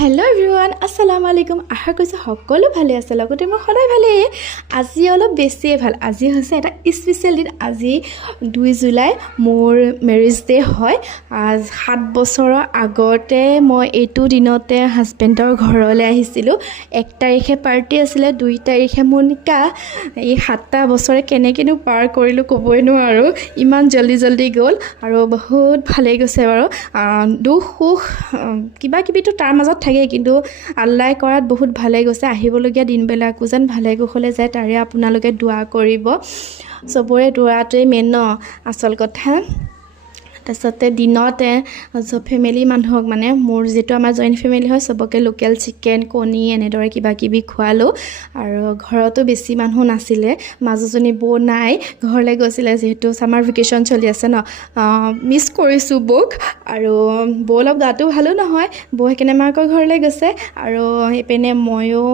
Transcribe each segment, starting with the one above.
hello everyone अस्सलाम वालेकुम आशा কৰিছোঁ সকলো ভালে আছে লগতে মই সদায় ভালে আজি অলপ বেছিয়ে ভাল আজি হৈছে এটা স্পেশাল দিন আজি 2 জুলাই মোৰ মেৰেজ ডে হয় 7 বছৰৰ আগতে মই এইটো দিনতে হাজবেণ্ডৰ ঘৰলৈ আহিছিলোঁ 1 তাৰিখে পাৰ্টি আছিল 2 তাৰিখে মোৰ নিকাহ এই 7টা বছৰে কেনেকেনো পাৰ কৰিলো কবই নোৱাৰো ইমান জলদি গ'ল আৰু বহুত ভালে গৈছে বাৰু দুখ সুখ কিবা কিবিটো তাৰ মাজত থাকে কিন্তু আল্লাহ কৰাত বহুত ভালে গৈছে আহিবলগীয়া দিনবিলাকো যেন ভালে কুশলে যায় তাৰে আপোনালোকে দোৱা কৰিব সবৰে দোৱাটোৱে মেন ন আসল কথা তাৰসতে দিনতে ফেমিলি মানুহক মানে মোৰ যেটো আমাৰ জয়েন্ট ফেমিলি হয় সবকে লোকেল চিকেন কণী এনেদৰে কিবা কিবি খোৱালো আৰু ঘৰতো বেছি মানুহ নাছিলে মাজজনী বো নাই ঘৰলৈ গৈছিলে যেহেতু সামাৰ ভেকেশন চলি আছে ন মিস কৰিছো বক আৰু বো অলপ গাটো ভালো নহয় বো হেকেনে মাকৰ ঘৰলৈ গৈছে আৰু এপেনে ময়ো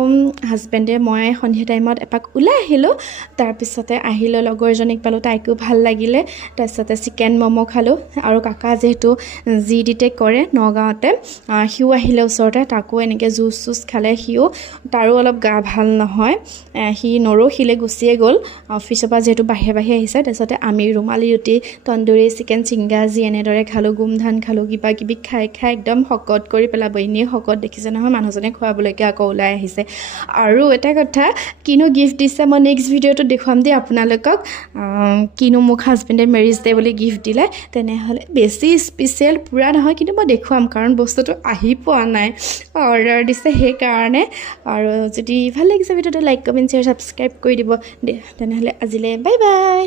হাজবেণ্ডে মই সন্ধিয়া টাইমত এপাক ওলাই আহিলো তাৰ পিছতে আহিলো লগৰজনীক পালো তাইকো ভাল লাগিলে তাৰসতে চিকেন মমো খালো আৰু কাকা যেহেতু জি ডিটেক কৰে নগাঁৱতে হিউ আহিলে ওচৰতে তাকো এনেকৈ জুচ খালে হিউ তাৰো অলপ গা ভাল নহয় হি নৰখিলে গুছিয়ে গ'ল অফিচৰ পৰা যেহেতু বাহিৰে আহিছে তাৰসতে আমি ৰুমালী ৰুটি তন্দুৰী চিকেন চিংগাজি এনেদৰে খালো গুমধান খালো কিবা কিবি খাই একদম হকত কৰি পেলাব ইনে হকত দেখিছে নহয় মানুহজনে খোৱাবলৈকে আকৌ ওলাই আহিছে আৰু এটা কথা কিনো গিফট দিছে মই নেক্সট ভিডিঅ'টো দেখুৱাম দেই আপোনালোকক কিনো মোক হাজবেণ্ডে মেৰেজ ডে বুলি গিফট দিলে তেনেহলে বেছি স্পেশাল পুৰা নহয় কিন্তু মই দেখুৱাম কাৰণ বস্তুটো আহি পোৱা নাই অৰ্ডাৰ দিছে সেই কাৰণে আৰু যদি ভাল লাগিছে ভিডিঅ'টো লাইক কমেন্ট শ্বেয়াৰ সাবস্ক্ৰাইব কৰি দিব তেনেহলে আজিলৈ বাই বাই